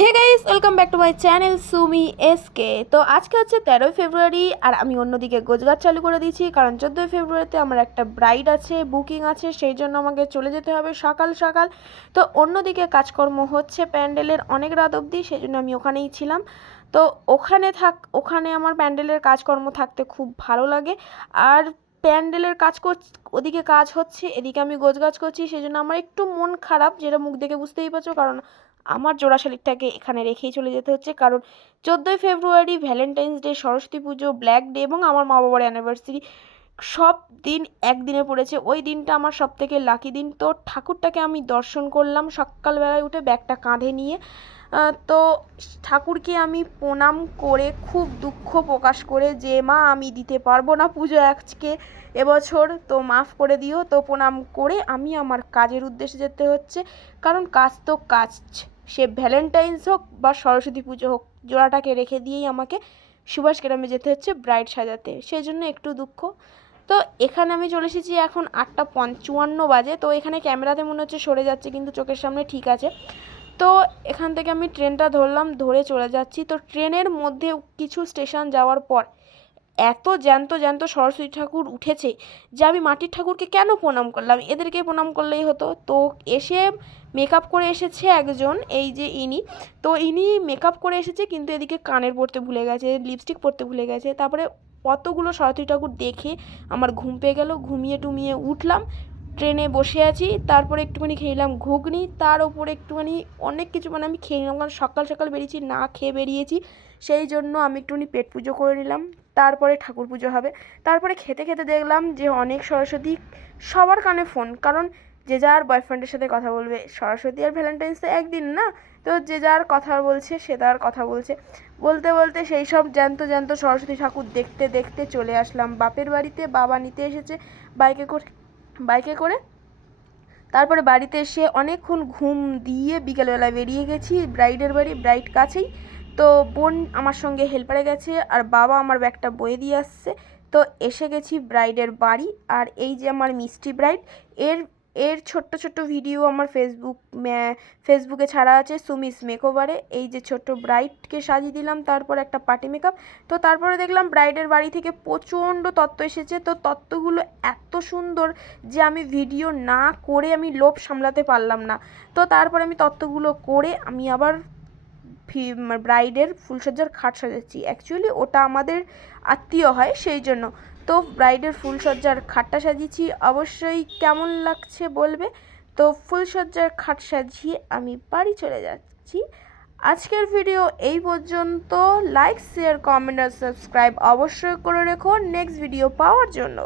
Hey guys, welcome back to my channel Sumi SK. তো আজকে হচ্ছে 13ই ফেব্রুয়ারি আর আমি অন্যদিকে গোছগাছ চালু করে দিয়েছি, কারণ 14ই ফেব্রুয়ারিতে আমার একটা ব্রাইড আছে, বুকিং আছে, সেই জন্য আমাকে চলে যেতে হবে সকাল সকাল। তো অন্যদিকে কাজকর্ম হচ্ছে প্যান্ডেলের অনেক রাত অবধি, সেই জন্য আমি ওখানেই ছিলাম। তো ওখানে আমার প্যান্ডেলের কাজকর্ম থাকতে খুব ভালো লাগে। আর প্যান্ডেলের ওদিকে কাজ হচ্ছে, এদিকে আমি গোছগাছ করছি, সেই জন্য আমার একটু মন খারাপ, যেটা মুখ দেখে বুঝতেই পারছো, কারণ আমার জোড়া শালিকটাকে এখানে রেখেই চলে যেতে হচ্ছে। কারণ 14ই ফেব্রুয়ারি, ভ্যালেন্টাইন্স ডে, সরস্বতী পুজো, ব্ল্যাক ডে এবং আমার মা বাবার অ্যানিভার্সারি সব দিন একদিনে পড়েছে। ওই দিনটা আমার সব থেকে লাকি দিন। তো ঠাকুরটাকে আমি দর্শন করলাম সকালবেলায় উঠে ব্যাগটা কাঁধে নিয়ে। তো ঠাকুরকে আমি প্রণাম করে খুব দুঃখ প্রকাশ করে যে মা আমি দিতে পারবো না পুজো আজকে এবছর, তো মাফ করে দিও। তো প্রণাম করে আমি আমার কাজের উদ্দেশ্যে যেতে হচ্ছে, কারণ কাজ তো কাজ, সে ভ্যালেন্টাইন্স হোক বা সরস্বতী পুজো হোক, জোড়াটাকে রেখে দিয়েই আমাকে সুভাষ গ্রামে যেতে হচ্ছে ব্রাইড সাজাতে, সেই জন্য একটু দুঃখ। তো এখানে আমি চলে এসেছি, এখন 8:55 বাজে। তো এখানে ক্যামেরাতে মনে হচ্ছে সরে যাচ্ছে, কিন্তু চোখের সামনে ঠিক আছে। তো এখান থেকে আমি ট্রেনটা ধরলাম, ধরে চলে যাচ্ছি। তো ট্রেনের মধ্যে কিছু স্টেশন যাওয়ার পর এত জ্যান্ত জ্যান্ত সরস্বতী ঠাকুর উঠেছে যে আমি মাটির ঠাকুরকে কেন প্রণাম করলাম, এদেরকে প্রণাম করলেই হতো। তো এসে মেকআপ করে এসেছে একজন, এই যে ইনি। তো ইনি মেকআপ করে এসেছে, কিন্তু এদিকে কানের পরতে ভুলে গেছে, লিপস্টিক পরতে ভুলে গেছে। তারপরে কতগুলো সরস্বতী ঠাকুর দেখে আমার ঘুম পেয়ে গেল, ঘুমিয়ে টুমিয়ে উঠলাম, ট্রেনে বসে আছি। তারপরে একটুখানি খেলাম ঘুগনি, তার ওপরে একটুখানি অনেক কিছু আমি খেয়ে নিলাম, কারণ সকাল সকাল বেরিয়েছি, না খেয়ে বেরিয়েছি, সেই জন্য আমি একটুখানি পেট পুজো করে নিলাম। তারপরে ঠাকুর পুজো হবে। তারপরে খেতে খেতে দেখলাম যে অনেক সরস্বতী, সবার কানে ফোন, কারণ যে যার বয়ফ্রেন্ডের সাথে কথা বলবে, সরস্বতী আর ভ্যালেন্টাইন্স তো একদিন না। তো যে যার কথা বলছে, সে তার কথা বলছে, বলতে বলতে সেই সব জ্যান্ত জ্যান্ত সরস্বতী ঠাকুর দেখতে দেখতে চলে আসলাম বাপের বাড়িতে। বাবা নিতে এসেছে বাইকে করে। তারপরে বাড়িতে এসে অনেকক্ষণ ঘুম দিয়ে বিকেলবেলা বেরিয়ে গেছি ব্রাইডের বাড়ি, ব্রাইড কাছেই। তো বোন আমার সঙ্গে হেল্পারে গেছে, আর বাবা আমার ব্যাগটা বয়ে দিয়ে আসছে। তো এসে গেছি ব্রাইডের বাড়ি। আর এই যে আমার মিষ্টি ব্রাইড, এর এর ছোট্ট ছোট্ট ভিডিও আমার ফেসবুকে ছাড়া আছে সুমিস মেকওভারে। এই যে ছোট্ট ব্রাইডকে সাজিয়ে দিলাম, তারপর একটা পার্টি মেকআপ। তো তারপরে দেখলাম ব্রাইডের বাড়ি থেকে প্রচণ্ড তত্ত্ব এসেছে। তো তত্ত্বগুলো এত সুন্দর যে আমি ভিডিও না করে আমি লোভ সামলাতে পারলাম না। তো তারপরে আমি তত্ত্বগুলো করে আমি আবার ব্রাইডের ফুলসজ্জার খাট সাজাচ্ছি। অ্যাকচুয়ালি ওটা আমাদের আত্মীয় হয়, সেই জন্য। তো ব্রাইডের ফুলসজ্জার খাটটা সাজিয়েছি, অবশ্যই কেমন লাগছে বলবে। তো ফুলসজ্জার খাট সাজিয়ে আমি বাড়ি চলে যাচ্ছি। আজকের ভিডিও এই পর্যন্ত। লাইক, শেয়ার, কমেন্ট আর সাবস্ক্রাইব অবশ্যই করে রেখো নেক্সট ভিডিও পাওয়ার জন্য।